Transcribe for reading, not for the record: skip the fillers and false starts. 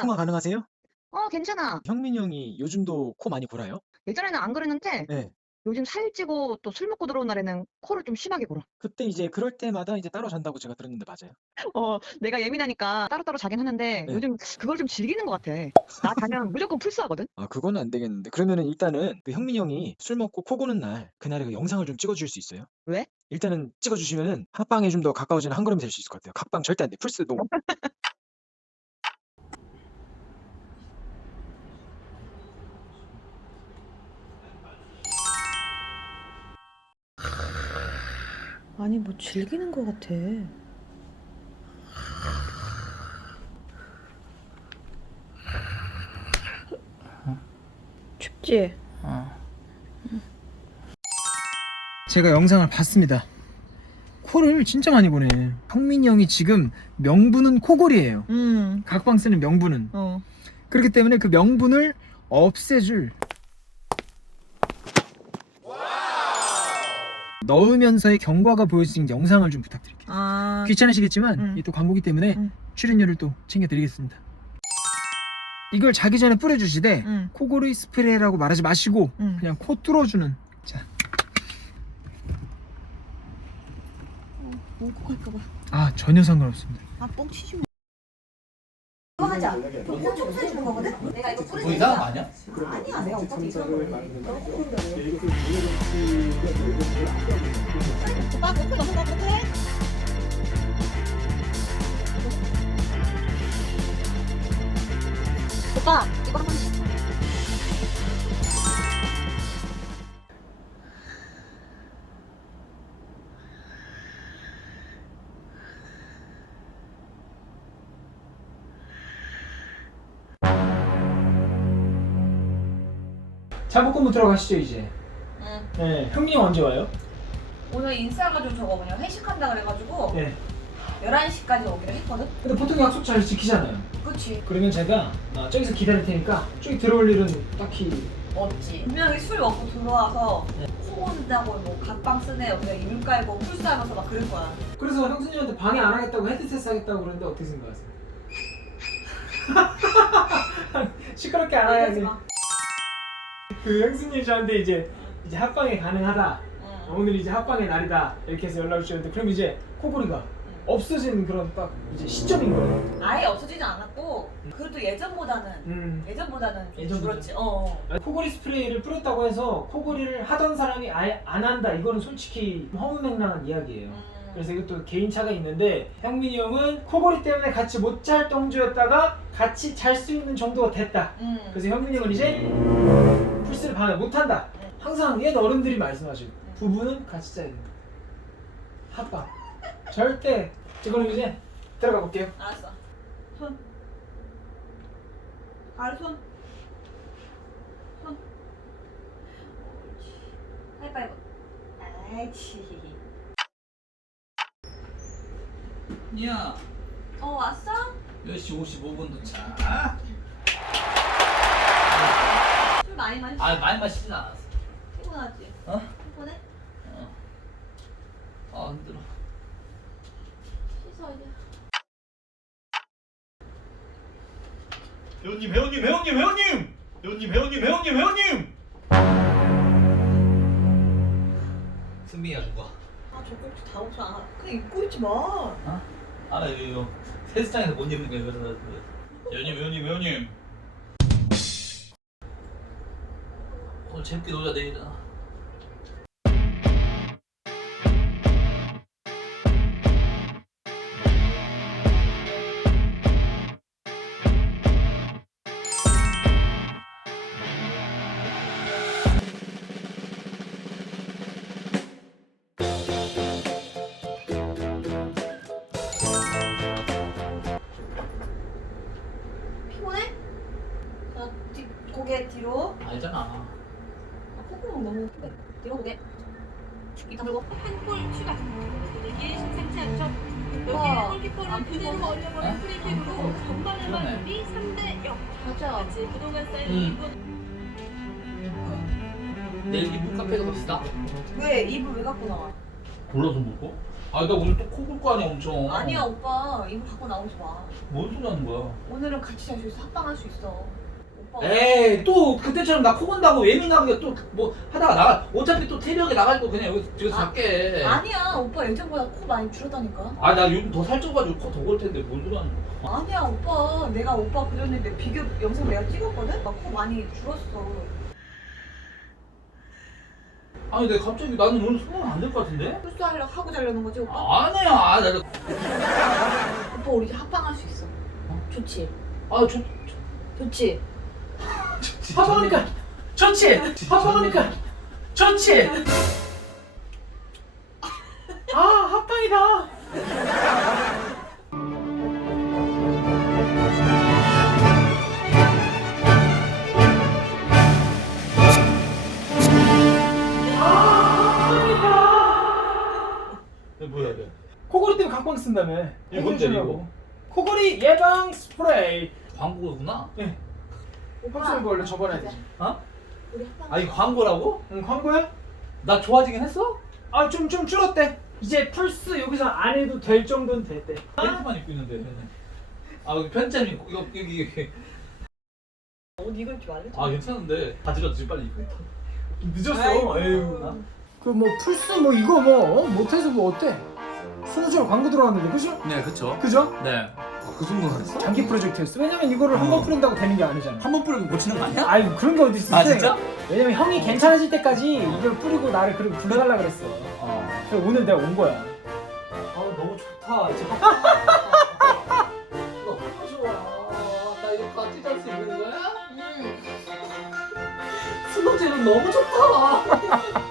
통화 아, 가능하세요? 괜찮아. 형민이 형이 요즘도 코 많이 골아요? 예전에는 안 그랬는데 네. 요즘 살찌고 또 술 먹고 들어온 날에는 코를 좀 심하게 골아. 그때 이제 그럴 때마다 이제 따로 잔다고 제가 들었는데 맞아요? 내가 예민하니까 따로따로 자긴 하는데 네. 요즘 그걸 좀 즐기는 것 같아. 나 자면 무조건 풀스하거든? 아, 그거는 안 되겠는데. 그러면은 일단은 그 형민이 형이 술 먹고 코 고는 날 그날의 그 영상을 좀 찍어 주실 수 있어요? 왜? 일단은 찍어 주시면은 합방에 좀 더 가까워지는 한 걸음이 될 수 있을 것 같아요. 각방 절대 안 돼. 플스 노. 아니 뭐 즐기는 것 같아. 춥지? 제가 영상을 봤습니다. 코를 진짜 많이 고네. 형민이 형이 지금 명분은 코골이에요. 각방 쓰는 명분은. 그렇기 때문에 그 명분을 없애줄 넣으면서의 경과가 보여진 영상을 좀 부탁드릴게요. 귀찮으시겠지만 이또 광고기 때문에 출연료를 또 챙겨드리겠습니다. 이걸 자기 전에 뿌려주시되 코골이 스프레이라고 말하지 마시고 그냥 코 뚫어주는. 자, 뭉콕할까봐. 아 전혀 상관없습니다. 뻥치지 마. 이거 하자. 코 청소해 주는 거거든? 내가 이거 뿌리는 이상한 거 아니야? 아니야, 내가 오빠한테 이상한 거 오빠 코코 너무 따뜻해? 오빠 이거 한번 자복근부 들어가시죠 이제. 응. 네, 형님 언제 와요? 오늘 인싸가지고 저거 뭐냐 회식한다 그래가지고 네. 11시까지 오기로 했거든? 근데 보통 약속 잘 지키잖아요. 그치. 그러면 제가 저기서 기다릴 테니까 저기 들어올 일은 딱히. 없지. 분명히 술 먹고 들어와서 네. 코 온다고 뭐 각방 쓰네 여기다 이물 깔고 풀싸면서 막 그럴 거야. 그래서 형수님한테 방해 안 하겠다고 헤드셋 하겠다고 그러는데 어떻게 생각하세요? 시끄럽게 안 얘기하지 해야지. 마. 그 형수님 저한테 이제 합방이 가능하다. 응. 오늘 이제 합방의 날이다. 이렇게 해서 연락을 주셨는데 그럼 이제 코골이가 없어지는 그런 딱 이제 시점인 거예요. 아예 없어지지 않았고 그래도 예전보다는 예전보다는 좀 예전보다? 줄었지. 코골이 스프레이를 뿌렸다고 해서 코골이를 하던 사람이 아예 안 한다. 이거는 솔직히 허무맹랑한 이야기예요. 그래서 이것도 개인차가 있는데 형민이 형은 코골이 때문에 같이 못 잘 정도였다가 같이 잘 수 있는 정도가 됐다. 그래서 형민이 형은 이제 풀스를 방해 못한다. 항상 옛 어른들이 말씀하시고 부부는 같이 짜야 된다. 합방 절대. 그럼 이제 들어가 볼게요. 알았어. 손. 가을 손. 손. 옳지. 하이파이브. 아이치. 야, 왔어? 10시 55분 도착. 술 많이 마셨어? 아, 많이 마시진 않았어. 피곤하지? 어? 피곤해? 힘들어. 씻어 이제. 배우님, 배우님, 배우님, 배우님! 배우님, 배우님, 배우님, 배우님! 승민이가 준 거야. 저 꼭지 다 없어. 그냥 입고 있지 마. 알아, 이거 헬스장에서 못 입는 거야. 그래서 배우님, 배우님, 배우님. 오늘 재밌게 놀자, 내일은. 피곤해? 자, 고개 뒤로. 알잖아. 콧구멍 너무 크게. 뒤로 고개. 입 다물고. 한골 추가. 이게 심상치 않죠? 와, 여기는 골키퍼를 안 그대로 피곤해? 올려버린 프리킥으로 전반에만 그러네. 우리 3대0. 가자. 마치 그동안 쌓인 응. 이번 내일 이북 카페도 갑시다. 왜 입을 왜 갖고 나와? 불러서 먹고? 아 나 오늘 또 코 골 거 아니야 엄청. 아니야 오빠 이거 갖고 나오지 마. 뭔 소리 하는 거야? 오늘은 같이 잘 수 있어. 합방할 수 있어. 오빠. 에이 또 그때처럼 나 코 건다고 예민하게 또 뭐 하다가 나가 어차피 또 태벽에 나갈 거 그냥 여기 잘게. 아니야 오빠 예전보다 코 많이 줄었다니까. 아 나 요즘 더 살쪄가지고 코 더 골 텐데 뭔 소리 하는 거야? 아니야 오빠 내가 오빠 그렸는데 비교 영상 내가 찍었거든? 나 코 많이 줄었어. 아니 내가 갑자기 나는 오늘 소화가 안 될 것 같은데? 흡수하려고 하고 자려는 거지 오빠? 아니야 나 오빠 우리 이제 합방할 수 있어. 좋지? 아저 좋지? 합방하니까 좋지. 합방하니까 좋지. 아 합방이다. 뭐야 이게? 코골이 때문에 각방 쓴다며. 이게 뭔데, 해주려고. 코골이 예방 스프레이. 광고구나? 흡수벌레 접어놔야 되지. 어? 우리 합방. 아 이거 광고라고? 응 광고야? 나 좋아지긴 했어? 아 좀 줄었대. 이제 플스 여기서 안 해도 될 정도는 됐대. 팬츠만 입고 있는데 맨날. 아 여기 편지점 입고 이거 여기 옷 입을 줄 알래? 아 괜찮은데 바지라도 지금 빨리 입고 있다. 늦었어. 아이고. 에휴. 그 뭐 플스 뭐 이거 뭐 못해서 뭐 어때? 순서대로 광고 들어왔는데 그죠? 네 그쵸. 그죠? 네. 그 정도나 했어? 장기 프로젝트였어. 왜냐면 이거를 한 번 풀린다고 되는 게 아니잖아. 한 번 뿌리고 고치는 거 아니야? 아이 그런 게 어디 있어? 아 진짜? 왜냐면 형이 괜찮아질 때까지 이걸 뿌리고 나를 그리고 불러달라 그랬어. 그래서 오늘 내가 온 거야. 아 너무 좋다. 이제 너무 좋아. 나 이거 같이 잘 수 있는 거야? 스노제는 너무 좋다.